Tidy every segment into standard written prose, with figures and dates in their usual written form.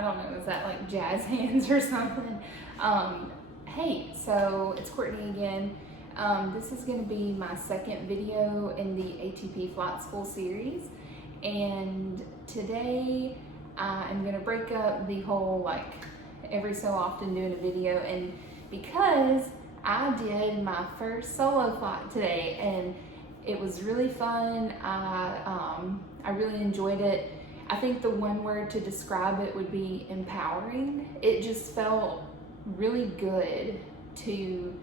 I don't know, is that like jazz hands or something? Hey, so it's Courtney again. This is going to be my second video in the ATP Flight School series, and today I'm going to break up the whole like every so often doing a video, and because I did my first solo flight today and it was really fun. I really enjoyed it. I think the one word to describe it would be empowering. It just felt really good to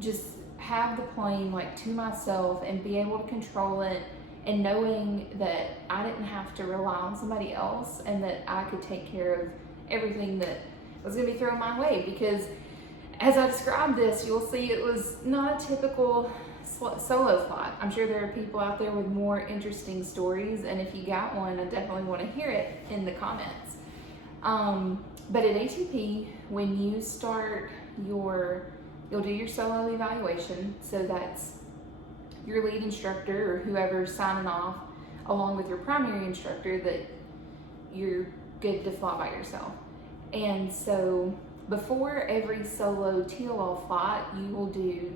just have the plane like to myself and be able to control it, and knowing that I didn't have to rely on somebody else and that I could take care of everything that was going to be thrown my way. Because as I described this, you'll see it was not a typical solo flight. I'm sure there are people out there with more interesting stories, and if you got one, I definitely want to hear it in the comments. But at ATP, when you start you'll do your solo evaluation. So that's your lead instructor or whoever's signing off, along with your primary instructor, that you're good to fly by yourself. And so before every solo TLL flight, you will do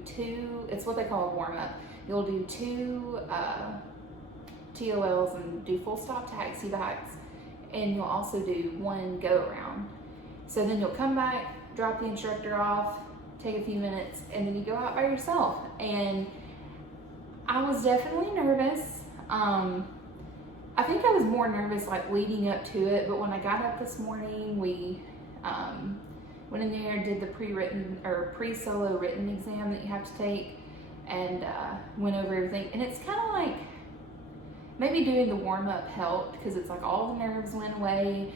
it's what they call a warm-up. You'll do two TOLs and do full stop taxi backs, and you'll also do one go around. So then you'll come back, drop the instructor off, take a few minutes, and then you go out by yourself. And I was definitely nervous. I think I was more nervous like leading up to it, but when I got up this morning, we went in there, did the pre-solo written exam that you have to take, and went over everything. And it's kind of like maybe doing the warm-up helped, because it's like all the nerves went away.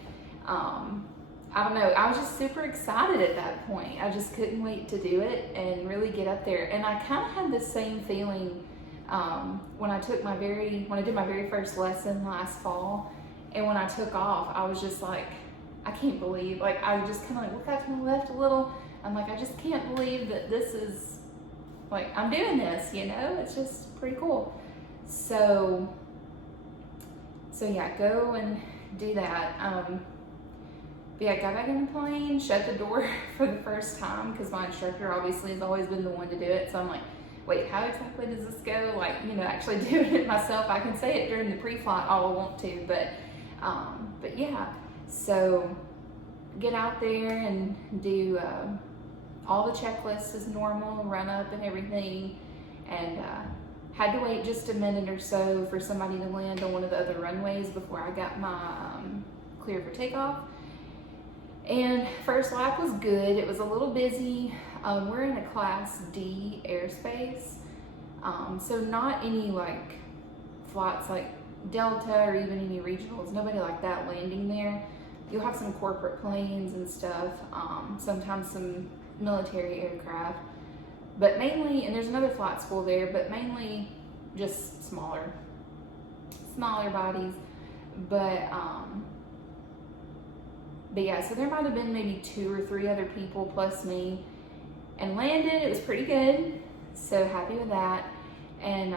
I don't know, I was just super excited at that point. I just couldn't wait to do it and really get up there. And I kind of had the same feeling when I did my very first lesson last fall, and when I took off, I was just like, I can't believe, like I just kind of like look out to my left a little. I'm like, I just can't believe that this is, like, I'm doing this, you know? It's just pretty cool. So yeah, go and do that. But yeah, got back in the plane, shut the door for the first time, because my instructor obviously has always been the one to do it. So I'm like, wait, how exactly does this go? Like, you know, actually doing it myself. I can say it during the pre-flight all I want to, but yeah. So get out there and do all the checklists as normal, run up and everything, and had to wait just a minute or so for somebody to land on one of the other runways before I got my clear for takeoff. And first lap was good. It was a little busy. We're in a Class D airspace, so not any like flights like Delta or even any regionals, nobody like that landing there. You'll have some corporate planes and stuff, sometimes some military aircraft, but mainly, and there's another flight school there, but mainly just smaller bodies. But yeah, so there might have been maybe 2 or 3 other people plus me, and landed. It was pretty good, so happy with that. And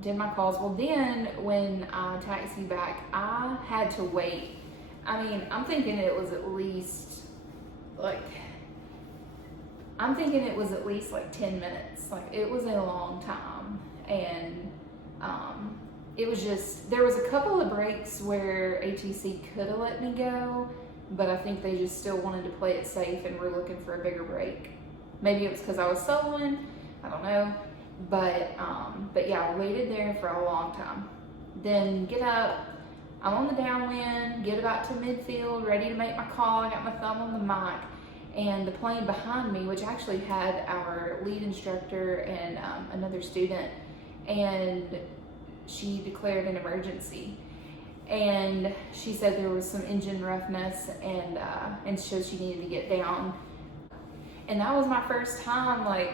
did my calls. Well, then when I taxied back, I had to wait. I mean, I'm thinking it was at least like 10 minutes. Like, it was a long time. And it was just, there was a couple of breaks where ATC could have let me go, but I think they just still wanted to play it safe and were looking for a bigger break. Maybe it was because I was soloing, I don't know. But yeah, I waited there for a long time. Then get up, I'm on the downwind, get about to midfield, ready to make my call. I got my thumb on the mic, and the plane behind me, which actually had our lead instructor and another student, and she declared an emergency. And she said there was some engine roughness, and so she needed to get down. And that was my first time like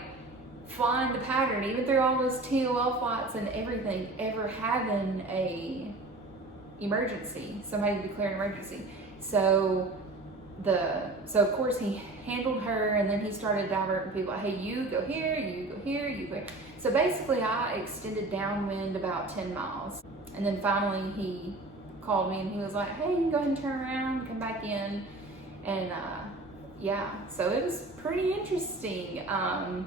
flying the pattern, even through all those TOL flights and everything, ever having a emergency, somebody declared an emergency. So of course he handled her, and then he started diverting people. Hey, you go here, you go here, you go here. So basically I extended downwind about 10 miles. And then finally he called me and he was like, hey, you can go ahead and turn around, come back in. And yeah, so it was pretty interesting. And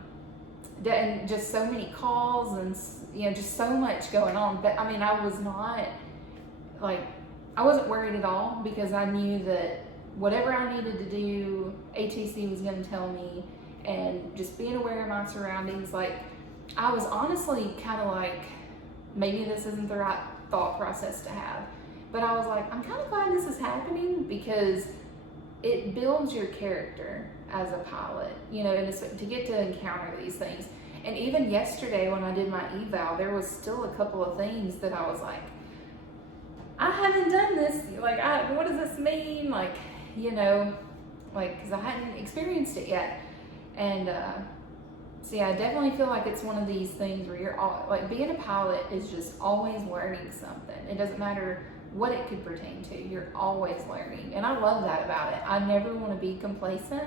just so many calls and, you know, just so much going on. But I mean, I was not like, I wasn't worried at all because I knew that whatever I needed to do, ATC was going to tell me, and just being aware of my surroundings. Like, I was honestly kind of like, maybe this isn't the right thought process to have, but I was like, I'm kind of glad this is happening because it builds your character as a pilot, you know, and it's to get to encounter these things. And even yesterday when I did my eval, there was still a couple of things that I was like, I haven't done this. Like, what does this mean? Like, you know, like, because I hadn't experienced it yet. And so yeah, I definitely feel like it's one of these things where you're all, like, being a pilot is just always learning something. It doesn't matter what it could pertain to, you're always learning. And I love that about it. I never want to be complacent.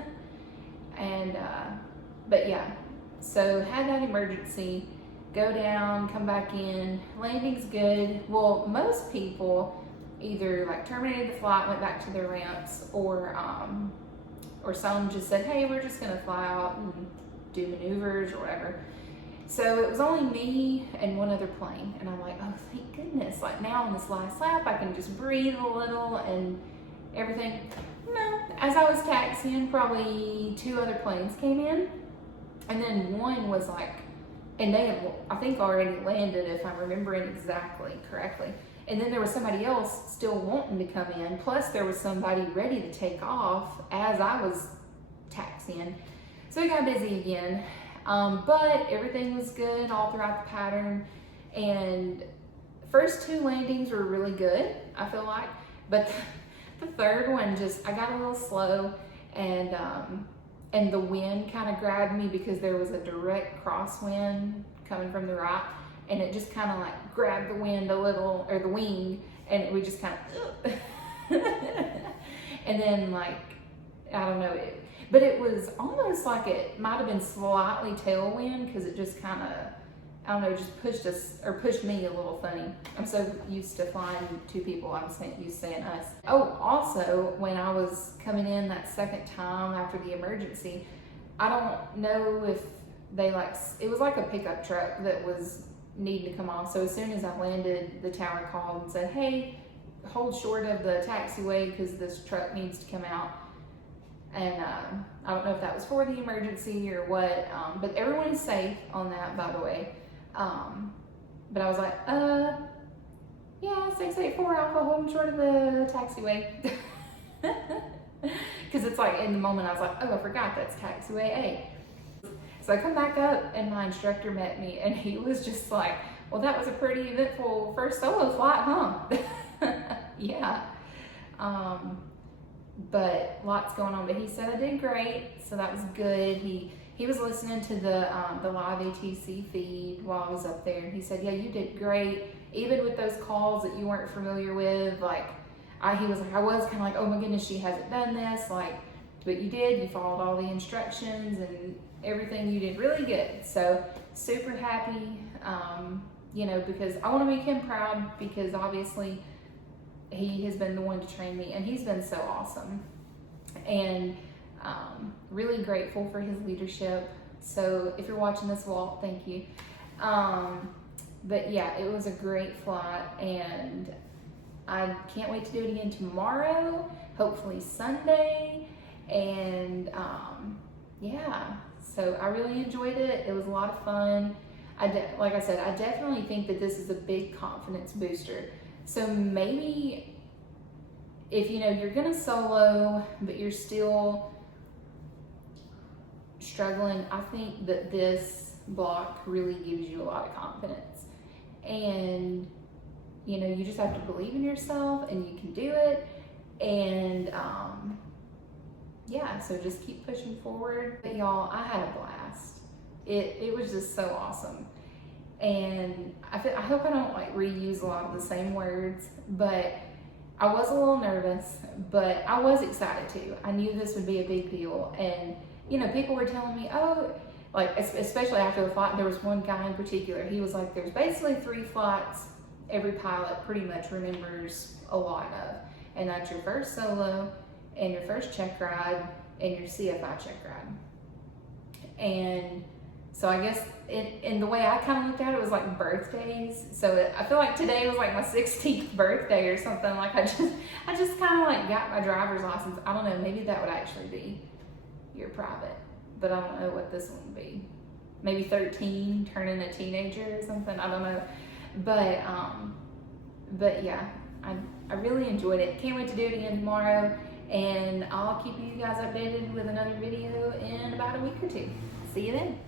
And but yeah, so had that emergency, go down, come back in, landing's good. Well, most people either like terminated the flight, went back to their ramps, or some just said, hey, we're just gonna fly out and do maneuvers or whatever. So it was only me and one other plane, and I'm like, oh, thank goodness. Like, now on this last lap, I can just breathe a little and everything. No, as I was taxiing, probably 2 other planes came in, and then one was like, and they had, I think, already landed, if I'm remembering exactly correctly. And then there was somebody else still wanting to come in, plus there was somebody ready to take off as I was taxiing. So it got busy again. But everything was good all throughout the pattern, and first 2 landings were really good, I feel like, but the third one I got a little slow, and the wind kind of grabbed me because there was a direct crosswind coming from the right, and it just kind of like grabbed the wind a little, or the wing, and we just kind of and then, like, I don't know, but it was almost like it might have been slightly tailwind, because it just kind of, I don't know, just pushed me a little funny. I'm so used to flying 2 people, I'm used to saying us. Oh, also, when I was coming in that second time after the emergency, I don't know if they it was like a pickup truck that was needing to come off. So as soon as I landed, the tower called and said, hey, hold short of the taxiway because this truck needs to come out. And I don't know if that was for the emergency or what, but everyone is safe on that, by the way. But I was like, yeah, 684 Alpha, holding short of the taxiway. Because it's like, in the moment I was like, oh, I forgot that's taxiway A. So I come back up and my instructor met me, and he was just like, well, that was a pretty eventful first solo flight, huh? Yeah. But lots going on. But he said I did great, so that was good. He was listening to the live ATC feed while I was up there, and he said, yeah, you did great, even with those calls that you weren't familiar with. Like, he was like, I was kind of like, oh my goodness, she hasn't done this, like, but you did. You followed all the instructions and everything. You did really good. So super happy, you know, because I want to make him proud, because obviously he has been the one to train me, and he's been so awesome, and really grateful for his leadership. So if you're watching this, Walt, thank you. But yeah, it was a great flight, and I can't wait to do it again tomorrow, hopefully Sunday. And yeah, so I really enjoyed it. It was a lot of fun. Like I said, I definitely think that this is a big confidence booster. So maybe if, you know, you're gonna solo, but you're still struggling, I think that this block really gives you a lot of confidence. And, you know, you just have to believe in yourself, and you can do it. And yeah, so just keep pushing forward. But y'all, I had a blast. It was just so awesome. And I hope I don't like reuse a lot of the same words, but I was a little nervous, but I was excited too. I knew this would be a big deal. And, you know, people were telling me, oh, like, especially after the flight, there was one guy in particular, he was like, there's basically 3 flights every pilot pretty much remembers a lot of. And that's your first solo and your first check ride and your CFI check ride. And so I guess in the way I kind of looked at it was like birthdays. So I feel like today was like my 16th birthday or something. Like I just kind of like got my driver's license. I don't know, maybe that would actually be your private, but I don't know what this one would be. Maybe 13, turning a teenager or something. I don't know. But yeah, I really enjoyed it. Can't wait to do it again tomorrow. And I'll keep you guys updated with another video in about a week or two. See you then.